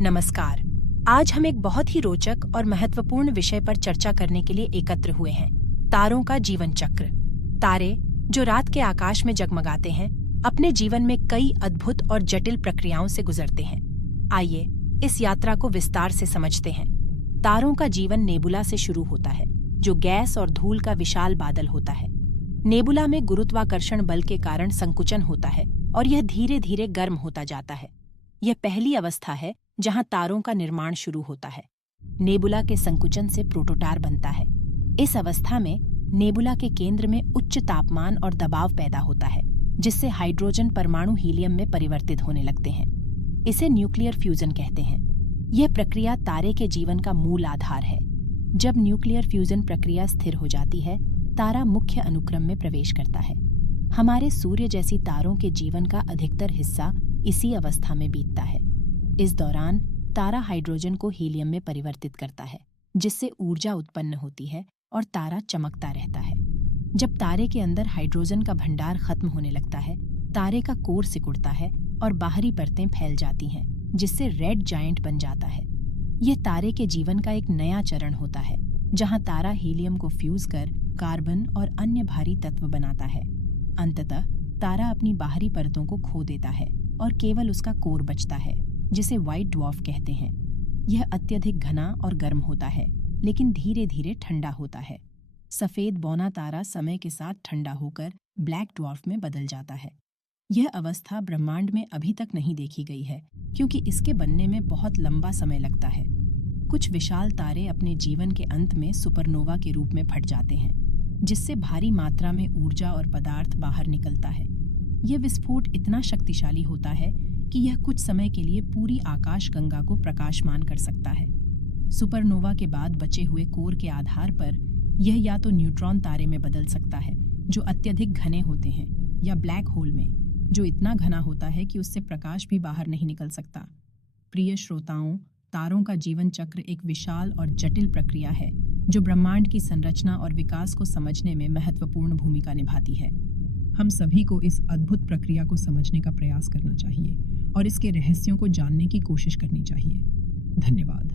नमस्कार। आज हम एक बहुत ही रोचक और महत्वपूर्ण विषय पर चर्चा करने के लिए एकत्र हुए हैं, तारों का जीवन चक्र। तारे, जो रात के आकाश में जगमगाते हैं, अपने जीवन में कई अद्भुत और जटिल प्रक्रियाओं से गुजरते हैं। आइए इस यात्रा को विस्तार से समझते हैं। तारों का जीवन नेबुला से शुरू होता है, जो गैस और धूल का विशाल बादल होता है। नेबुला में गुरुत्वाकर्षण बल के कारण संकुचन होता है और यह धीरे धीरे गर्म होता जाता है। यह पहली अवस्था है जहां तारों का निर्माण शुरू होता है। नेबुला के संकुचन से प्रोटोटार बनता है। इस अवस्था में नेबुला के केंद्र में उच्च तापमान और दबाव पैदा होता है, जिससे हाइड्रोजन परमाणु हीलियम में परिवर्तित होने लगते हैं। इसे न्यूक्लियर फ्यूजन कहते हैं। यह प्रक्रिया तारे के जीवन का मूल आधार है। जब न्यूक्लियर फ्यूजन प्रक्रिया स्थिर हो जाती है, तारा मुख्य अनुक्रम में प्रवेश करता है। हमारे सूर्य जैसी तारों के जीवन का अधिकतर हिस्सा इसी अवस्था में बीतता है। इस दौरान तारा हाइड्रोजन को हीलियम में परिवर्तित करता है, जिससे ऊर्जा उत्पन्न होती है और तारा चमकता रहता है। जब तारे के अंदर हाइड्रोजन का भंडार खत्म होने लगता है, तारे का कोर सिकुड़ता है और बाहरी परतें फैल जाती हैं, जिससे रेड जायंट बन जाता है। यह तारे के जीवन का एक नया चरण होता है, जहां तारा हीलियम को फ्यूज कर कार्बन और अन्य भारी तत्व बनाता है। अंततः तारा अपनी बाहरी परतों को खो देता है और केवल उसका कोर बचता है, जिसे व्हाइट ड्वार्फ कहते हैं। यह अत्यधिक घना और गर्म होता है, लेकिन धीरे धीरे ठंडा होता है। सफेद बौना तारा समय के साथ ठंडा होकर ब्लैक ड्वार्फ में बदल जाता है। यह अवस्था ब्रह्मांड में अभी तक नहीं देखी गई है, क्योंकि इसके बनने में बहुत लंबा समय लगता है। कुछ विशाल तारे अपने जीवन के अंत में सुपरनोवा के रूप में फट जाते हैं, जिससे भारी मात्रा में ऊर्जा और पदार्थ बाहर निकलता है। यह विस्फोट इतना शक्तिशाली होता है कि यह कुछ समय के लिए पूरी आकाशगंगा को प्रकाशमान कर सकता है। सुपरनोवा के बाद बचे हुए कोर के आधार पर यह या तो न्यूट्रॉन तारे में बदल सकता है, जो अत्यधिक घने होते हैं, या ब्लैक होल में, जो इतना घना होता है कि उससे प्रकाश भी बाहर नहीं निकल सकता। प्रिय श्रोताओं, तारों का जीवन चक्र एक विशाल और जटिल प्रक्रिया है, जो ब्रह्मांड की संरचना और विकास को समझने में महत्वपूर्ण भूमिका निभाती है। हम सभी को इस अद्भुत प्रक्रिया को समझने का प्रयास करना चाहिए और इसके रहस्यों को जानने की कोशिश करनी चाहिए। धन्यवाद।